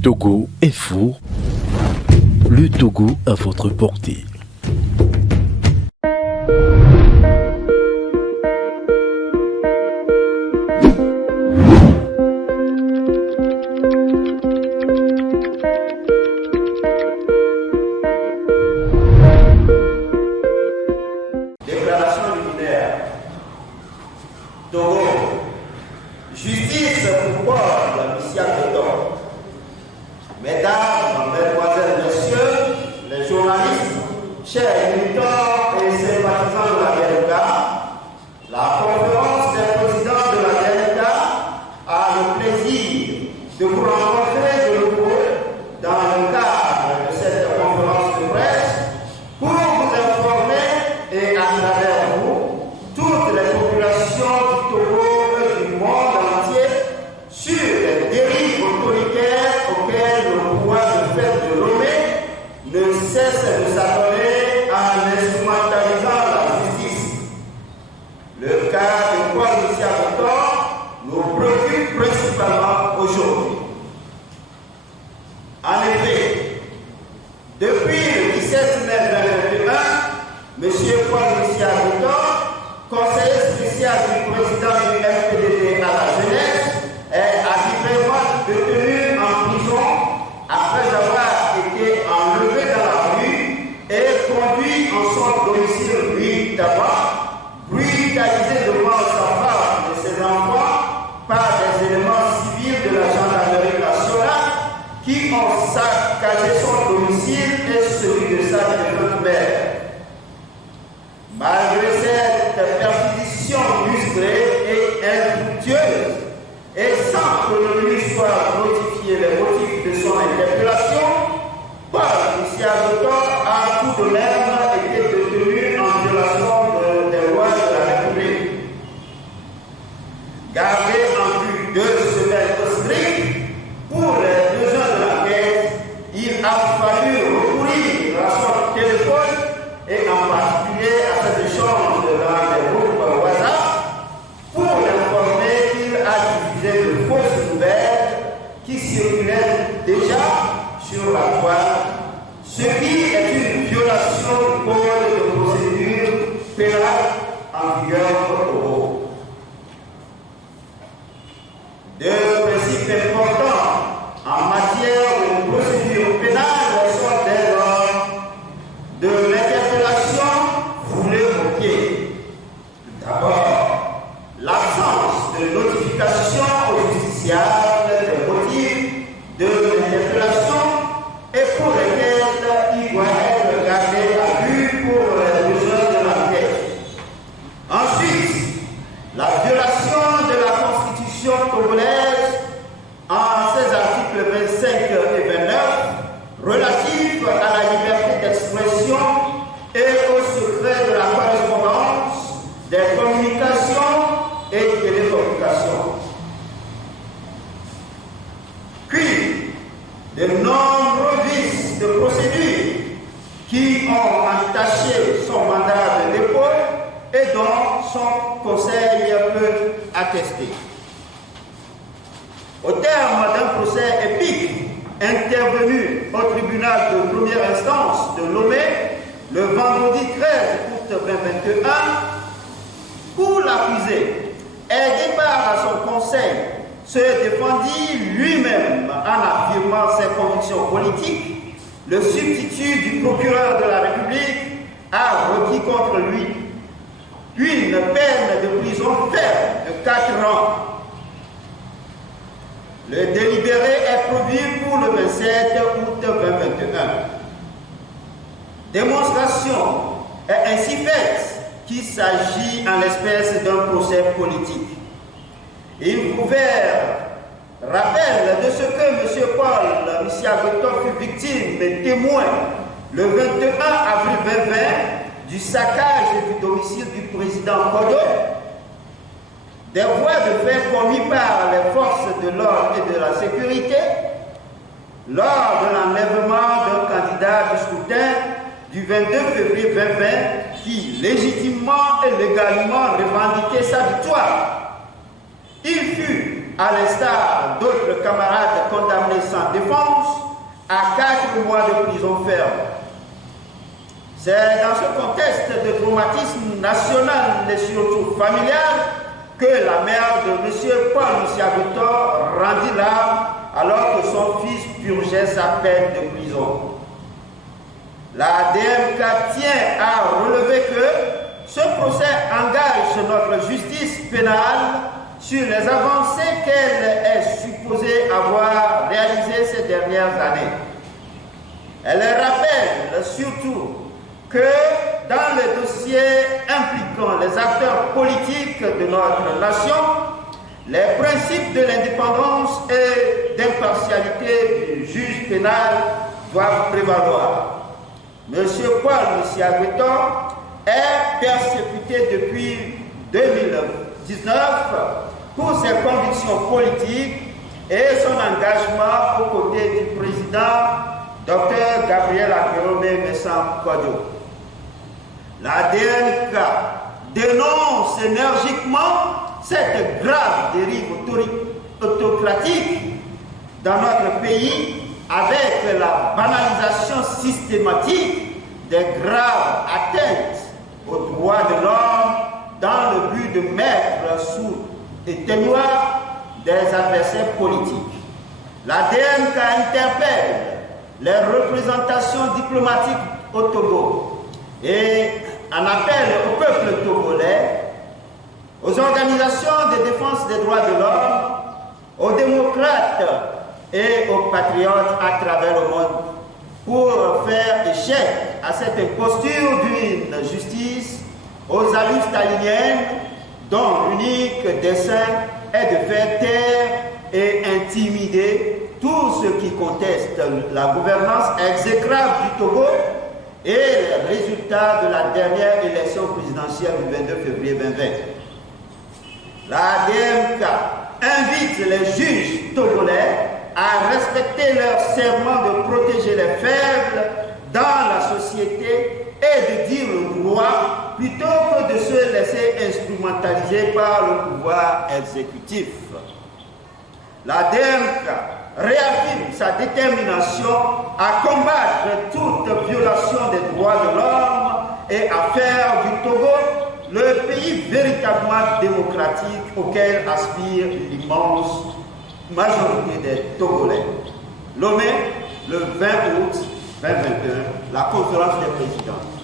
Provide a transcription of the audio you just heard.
Togo Info, le Togo à votre portée. Déclaration liminaire. Togo. Justice pour Paul Misiagoto. Mesdames, mesdemoiselles, messieurs, les journalistes, chers militants et sympathisants de la DLK, la conférence des présidents de la DLK a le plaisir de vous rencontrer de nouveau dans le cadre de cette conférence de presse pour vous informer et à travers vous toutes les populations du Togo et du monde entier sur les dérives autoritaires auxquelles le pouvoir de fait de Lomé ne cesse de s'adonner en instrumentalisant la justice. Le cas de Paul Misiagoto nous préoccupe principalement aujourd'hui. En effet, depuis le 17 mai 2021, M. Paul Misiagoto, conseiller spécial du président du FPDD à la jeunesse, est arbitrairement détenu en prison après avoir été enlevé dans la rue et conduit en son domicile rue d'avant, brutalisé devant sa femme et ses enfants par des éléments civils de la gendarmerie nationale qui ont saccagé son domicile et celui de sa défunte mère. Malgré cette perquisition musclée et infructueuse, et sans que le lui soit notifié les motifs de son interpellation, Paul Misiagoto a tout de même été détenu en violation des lois de la République. Gardé en vue 2 semaines strictes pour les besoins de l'enquête, il a fallu recourir à son téléphone et en particulier à cet échange dans les groupes WhatsApp pour l'informer qu'il a diffusé de fausses nouvelles qui circulaient déjà sur la toile, ce qui est une violation du code de procédure pénale en vigueur au Togo. Deux principes importants en matière de procédure pénale sont dès lors de l'interpellation foulée au pied. D'abord, l'absence de notification au justiciable des motifs de l'interpellation et pour lesquels il doit être gardé à vue pour les besoins de l'enquête. Ensuite, la violation de la Constitution togolaise en ses articles 25 et 29 relatifs à la liberté d'expression et au secret de la correspondance, des communications et télécommunications. Puis, de nombreux vices de procédure qui ont entaché son mandat de dépôt et dont son conseil peut attester. Au terme d'un procès épique intervenu au tribunal de première instance de Lomé le vendredi 13 août 2021, pour l'accusé, aidé par son conseil, se défendit lui-même en affirmant ses convictions politiques, le substitut du procureur de la République a requis contre lui une peine de prison ferme de 4 ans. Le délibéré est prévu pour le 27 août 2021. Démonstration est ainsi faite qu'il s'agit en l'espèce d'un procès politique. Il vous rappelle de ce que M. Paul Misiagoto fut victime et témoin le 21 avril 2020 du saccage du domicile du président Kodo, des voies de fait commis par les forces de l'ordre et de la sécurité lors de l'enlèvement d'un candidat du scrutin du 22 février 2020 qui légitimement et légalement revendiquait sa victoire. Il fut, à l'instar d'autres camarades condamnés sans défaut, défense à 4 mois de prison ferme. C'est dans ce contexte de traumatisme national et surtout familial que la mère de M. Paul Moussiagoutor rendit l'âme alors que son fils purgeait sa peine de prison. La DMK tient à relever que ce procès engage notre justice pénale sur les avancées qu'elle est supposée avoir réalisées ces dernières années. Elle rappelle surtout que dans les dossiers impliquant les acteurs politiques de notre nation, les principes de l'indépendance et d'impartialité du juge pénal doivent prévaloir. M. Paul Moussiagoutor est persécuté depuis 2019 pour ses convictions politiques et son engagement aux côtés du président Dr Gabriel Akéromé Messam Kodjo. La DMK dénonce énergiquement cette grave dérive autocratique dans notre pays avec la banalisation systématique des graves atteintes aux droits de l'homme dans le but de mettre sous éteignoir des adversaires politiques. La DMK interpelle les représentations diplomatiques au Togo et en appelle au peuple togolais, aux organisations de défense des droits de l'homme, aux démocrates et aux patriotes à travers le monde pour faire échec à cette imposture d'une justice aux allures staliniennes dont l'unique dessein est de faire taire et intimider tous ceux qui contestent la gouvernance exécrable du Togo et les résultats de la dernière élection présidentielle du 22 février 2020. La DMK invite les juges togolais à respecter leur serment de protéger les faibles dans la société et de dire le droit plutôt que de se laisser instrumentaliser par le pouvoir exécutif. La DMK réaffirme sa détermination à combattre toute violation des droits de l'homme et à faire du Togo le pays véritablement démocratique auquel aspire l'immense majorité des Togolais. Lomé, le 20 août 2021, la conférence des présidents.